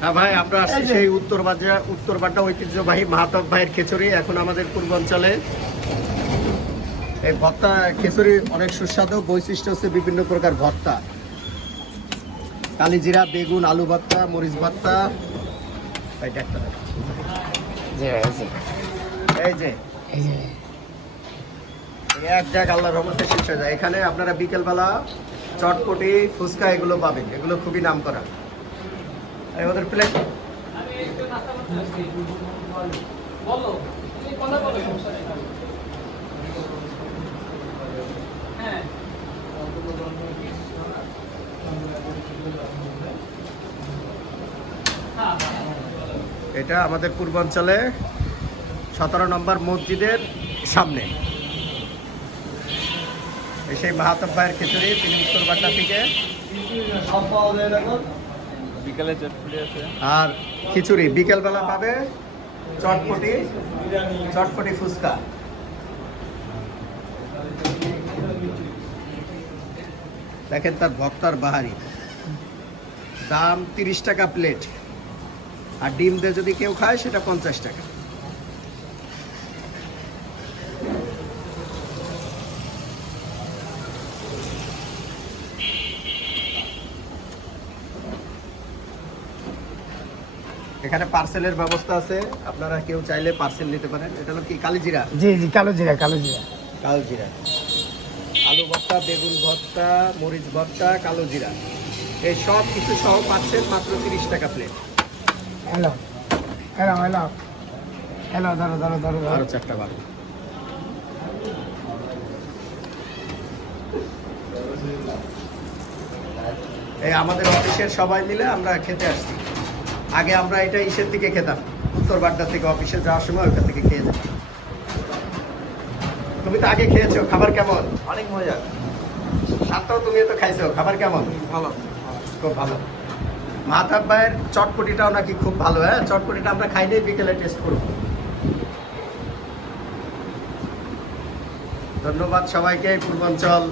হ্যাঁ ভাই, আমরা আসছি সেই উত্তরবাড্ডা ঐতিহ্যবাহী মাহাতব ভাইয়ের খিচুড়ি। এখন আমাদের পূর্বাঞ্চলে এই ভর্তা খিচুড়ি অনেক সুস্বাদু। বৈশিষ্ট্য হচ্ছে বিভিন্ন প্রকার ভর্তা, কালিজিরা, বেগুন, আলু ভর্তা, মরিচ ভর্তা। এইটা একটা দেখাচ্ছি। এই যে এক জায়গা আল্লাহর রহমতে শেষ হয়ে যায়। এখানে আপনারা বিকেলবেলা চটপটি, ফুচকা এগুলো পাবেন। এগুলো খুবই নাম করা। আমাদের প্লেট এটা আমাদের পূর্বাঞ্চলে 17 নম্বর মসজিদের সামনে সেই মাহাতব ভাইয়ের খিচুড়ি। তিনি উত্তরবাড্ডা থেকে। বিকালে চটপটি আছে আর খিচুড়ি বিকেলবেলা পাবে, চটপটি ফুচকা। দেখেন তার ভক্তার বাহারি দাম 30 টাকা প্লেট, আর ডিম দিয়ে যদি কেউ খায় সেটা 50 টাকা। এখানে পার্সেলের ব্যবস্থা আছে, আপনারা কেউ চাইলে পার্সেল নিতে পারেন। এটা হলো কি কালিজিরা? জি জি, কালো জিরা, কালো জিরা। কালো জিরা, আলু ভর্তা, বেগুন ভর্তা, মরিচ ভর্তা, কালো জিরা, এই সব কিছু সহ পাচ্ছেন মাত্র 30 টাকা plate. Hello hello hello hello, ধরো ধরো ধরো ধরো। আরো 4টা ভালো। এই আমাদের অফিসের সবাই মিলে আমরা খেতে আসছি। আগে আমরা এটা ইসের থেকে খেতাম, উত্তরবাড্ডা থেকে অফিসে যাওয়ার সময় ওইখান থেকে খেয়ে যেতাম। তুমি তো আগে খেয়েছো, খাবার কেমন? অনেক মজা। সাতটাও তুমি তো খাইছো, খাবার কেমন? ভালো। খুব ভালো। মাহাতব ভাইয়ের চটপটিটাও নাকি খুব ভালো। হ্যাঁ, চটপটিটা আমরা খাইনি, বিকেলে টেস্ট করব। ধন্যবাদ সবাইকে। পূর্বাঞ্চল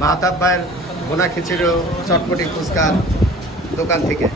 মাহাতব ভাইয়ের ভুনা খিচুড়ি, চটপটি, ফুচকার দোকান থেকে।